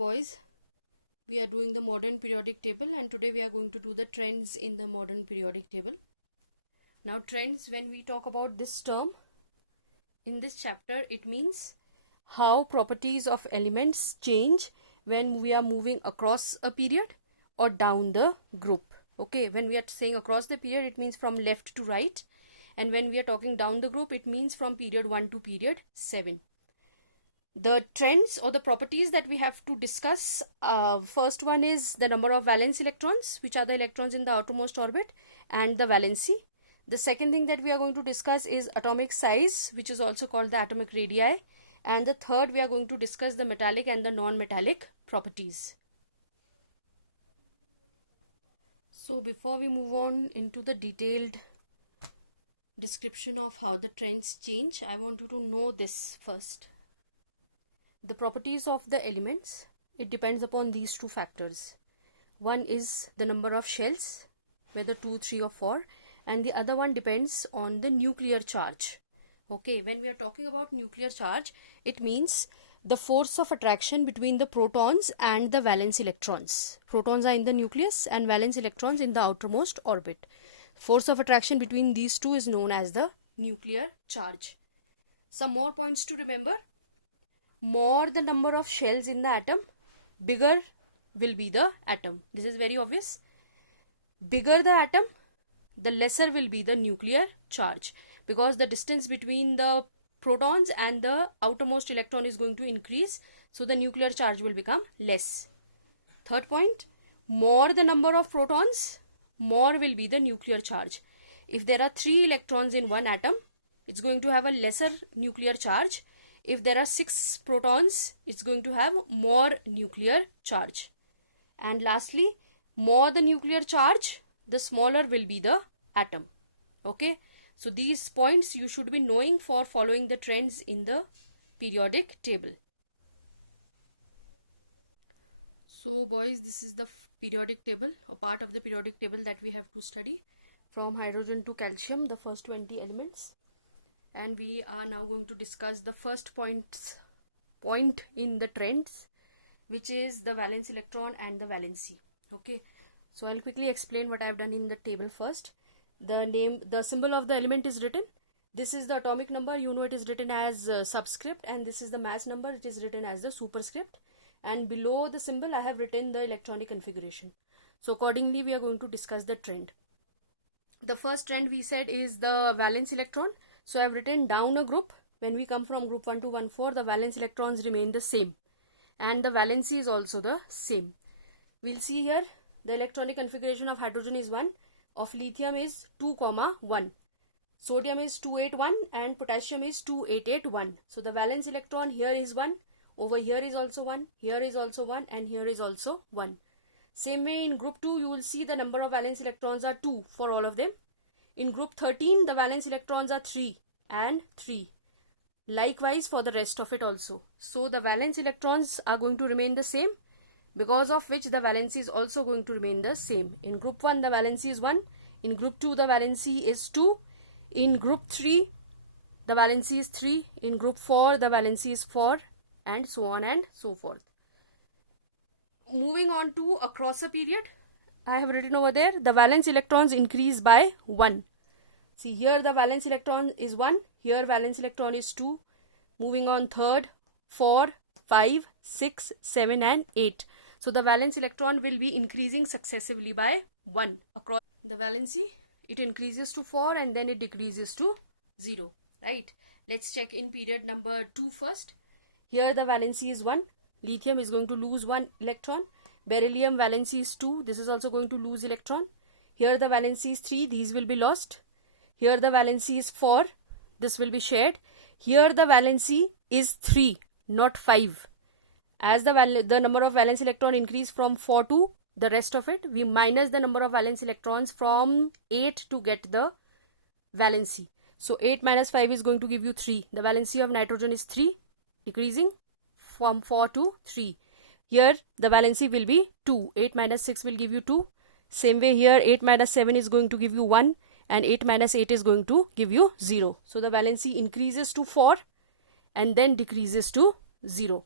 boys, we are doing the modern periodic table, and today we are going to do the trends in the modern periodic table. Now trends, when we talk about this term in this chapter, it means how properties of elements change when we are moving across a period or down the group. Okay, when we are saying across the period, it means from left to right, and when we are talking down the group, it means from period 1 to period 7. The trends or the properties that we have to discuss, first one is the number of valence electrons, which are the electrons in the outermost orbit, and the valency. The second thing that we are going to discuss is atomic size, which is also called the atomic radii, and the third we are going to discuss the metallic and the non-metallic properties. So before we move on into the detailed description of how the trends change, I want you to know this first. The properties of the elements, it depends upon these two factors. One is the number of shells, whether 2, 3 or 4, and the other one depends on the nuclear charge. Okay, when we are talking about nuclear charge, it means the force of attraction between the protons and the valence electrons. Protons are in the nucleus and valence electrons in the outermost orbit. Force of attraction between these two is known as the nuclear charge. Some more points to remember. More the number of shells in the atom, bigger will be the atom. This is very obvious. Bigger the atom, the lesser will be the nuclear charge, because the distance between the protons and the outermost electron is going to increase, so the nuclear charge will become less. Third point, more the number of protons, more will be the nuclear charge. If there are 3 electrons in one atom, it's going to have a lesser nuclear charge. If there are 6 protons, it's going to have more nuclear charge. And lastly, more the nuclear charge, the smaller will be the atom. Okay, so these points you should be knowing for following the trends in the periodic table. So boys, this is the periodic table, a part of the periodic table that we have to study, from hydrogen to calcium, the first 20 elements. And we are now going to discuss the first point in the trends, which is the valence electron and the valency. Okay, so I'll quickly explain what I've done in the table first. The symbol of the element is written. This is the atomic number, you know it is written as subscript, and this is the mass number, it is written as the superscript. And below the symbol I have written the electronic configuration. So accordingly we are going to discuss the trend. The first trend we said is the valence electron. So I have written down a group. When we come from group 1 to 1,4, the valence electrons remain the same, and the valency is also the same. We'll see here the electronic configuration of hydrogen is 1, of lithium is 2, 1, sodium is 281, and potassium is 2881. So the valence electron here is 1, over here is also 1, here is also 1, and here is also 1. Same way in group 2 you will see the number of valence electrons are 2 for all of them. In group 13 the valence electrons are 3 and 3. Likewise for the rest of it also. So the valence electrons are going to remain the same, because of which the valency is also going to remain the same. In group 1 the valency is 1, in group 2 the valency is 2, in group 3 the valency is 3, in group 4 the valency is 4, and so on and so forth. Moving on to across a period, I have written over there the valence electrons increase by 1. See here the valence electron is 1, here valence electron is 2. Moving on 3rd, 4, 5, 6, 7 and 8. So the valence electron will be increasing successively by 1 across the valency. It increases to 4 and then it decreases to 0. Right? Let's check in period number 2 first. Here the valency is 1. Lithium is going to lose 1 electron. Beryllium valency is 2. This is also going to lose electron. Here the valency is 3. These will be lost. Here the valency is 4. This will be shared. Here the valency is 3, not 5. As the number of valence electron increase from 4 to the rest of it, we minus the number of valence electrons from 8 to get the valency. So 8 minus 5 is going to give you 3. The valency of nitrogen is 3, decreasing from 4 to 3. Here the valency will be 2. 8 minus 6 will give you 2. Same way here 8 minus 7 is going to give you 1, and 8 minus 8 is going to give you 0. So the valency increases to 4 and then decreases to 0.